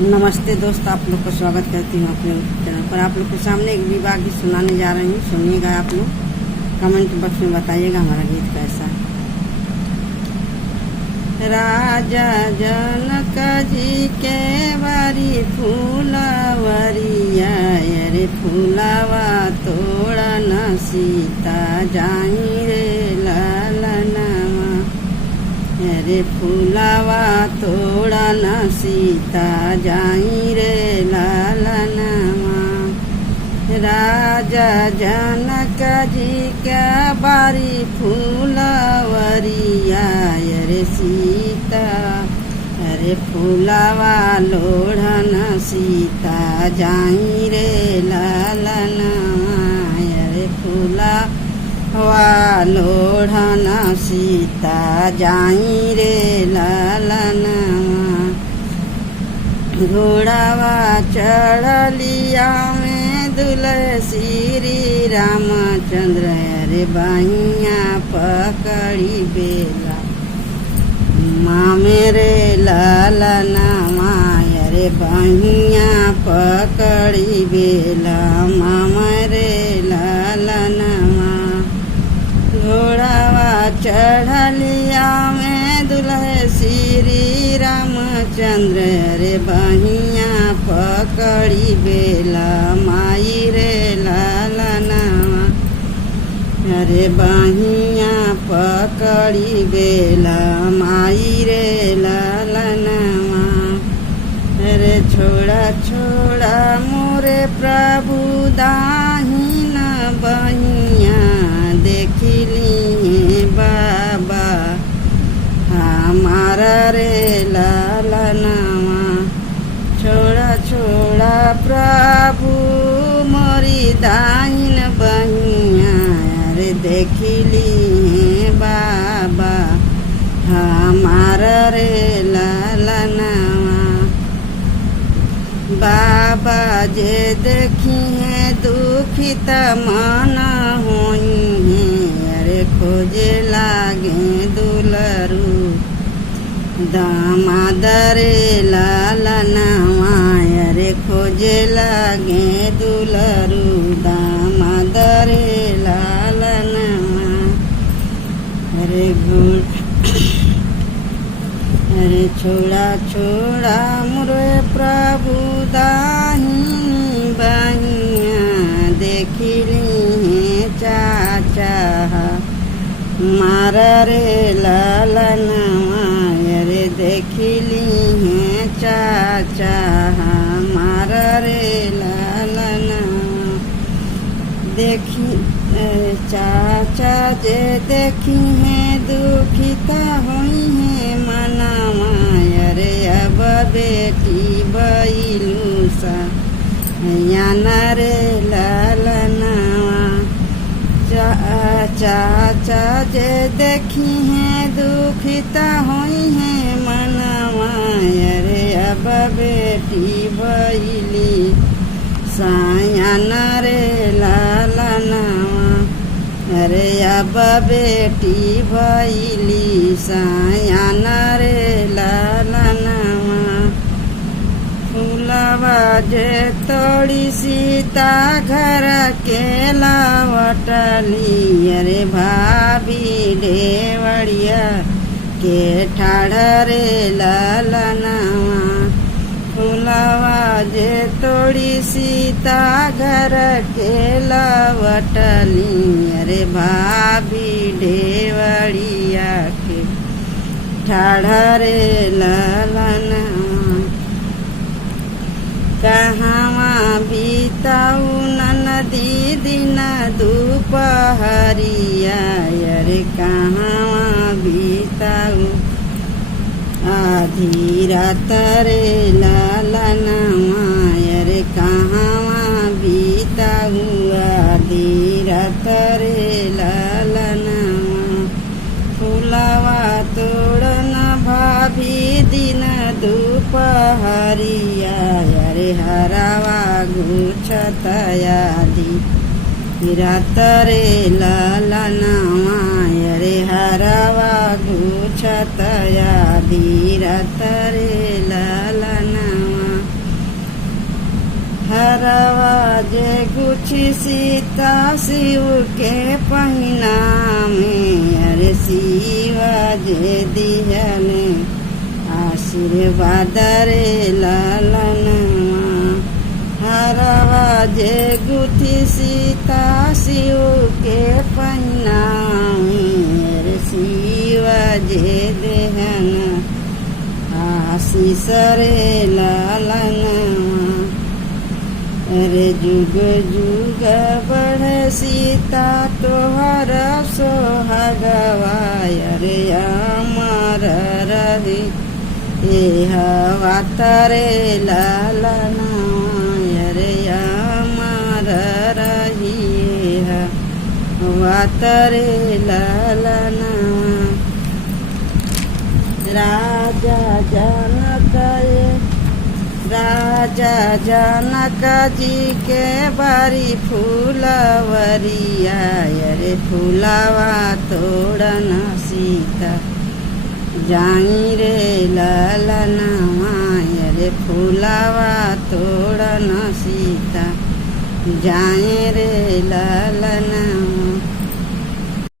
नमस्ते दोस्त, आप लोग का स्वागत करती हूँ अपने चैनल पर। आप लोग के सामने एक विवाह गीत सुनाने जा रही हूँ, सुनिएगा। आप लोग कमेंट बॉक्स में बताइएगा हमारा गीत कैसा है। राजा जनक जी के बारी फूलवरिया, अरे फूलवा तोड़ा न सीता जाई रे लालनवा, अरे फूलवा तोड़ा न सीता जाई रे लालनवा। राजा जनक जी के बारी फूलवरिया, अरे सीता अरे फूलवा लोढ़न सीता जाई रे लालनवा, अरे फूलवा लोढ़न सीता जाई रे लालनवा। घोड़ावा चढ़लिया में दुल्हे श्री रामचंद्र, अरे बाइया पकड़ी बेला माँ मेरे लालनवा, अरे बाइया पकड़ी बेला माँ मेरे लालनवा। घोड़ावा चढ़लिया में दुल्हे श्री रामचंद्र, अरे बहिया पकड़ी बेला माई रे लालनवा, अरे बहिया पकड़ी बेला माई रे लालनवा। अरे छोड़ा छोड़ा मोरे प्रभु दाहिन बहिया, देखिली बाबा हमारा रे लालनवा। छोड़ा छोड़ा प्रभु मोरी दाहिन बहिया, अरे देखिली बाबा हमारा रे लालनवा। बाबा जे देखी है दुखित मन होई है, अरे खोजे लागे दुलरू दामाद रे लालनवा, अरे खोजे लागे दुलरू दामाद रे लालनवा। अरे अरे छोड़ा छोड़ा मोरे प्रभु दाहिनी बहिया, देखिली चाचा मारा रे लालनवा, अरे देखिली चाचा मारा रे लालनवा। देखी चाचा जे देखी है दुखिता हुई है मनवा, अरे अब बेटी बैलू सा याना रे लालनवा। चाचा जे देखी है दुखिता हुई है मनवा, अरे अब बेटी बैली सायाना रे लालनवा, अरे अब बेटी बैली सायाना रे लालनवा। फूलवा जे तोड़ी सीता घर के लावटली, अरे भाभी डेवड़िया के ठाड़ रे लालनवा। फूलवा जे तोड़ी सीता घर के लावटली, अरे भाभी डेवड़िया के ठाड़ रे लालनवा। कहवा बीताऊ नदी दिन दुपहरिया, अरे कहवा बीताऊ आधी रात रे लालनवा, अरे कहवा बीताऊ आधी रात रे लालनवा। फूलवा तोड़न भाभी दिन दुपहरिया, अरे हरावा गुछत आधी रात रे लालनवा, अरे हरावा गुछत आधी रात रे लालनवा। हरवा जे गुछी सीता शिव के पहिना में, अरे शिवा जे दिहले आशीर्वाद रे लालनवा। हरवा जे गुथी सीता शिव के पहिना में, अरे शिवा जे देहन आशीष रे लालनवा। अरे जुग जुग बढ़ सीता तोहर सोहागवा, अरे अमर रही ए हवा तरे लालनवा, अरे अमर रही हवा तरे लालनवा। राजा जनक जी के बारी फूलवरिया, अरे फूलवा तोड़न सीता जाई रे लालनवा, अरे फूलवा तोड़न सीता जाई रे लालनवा।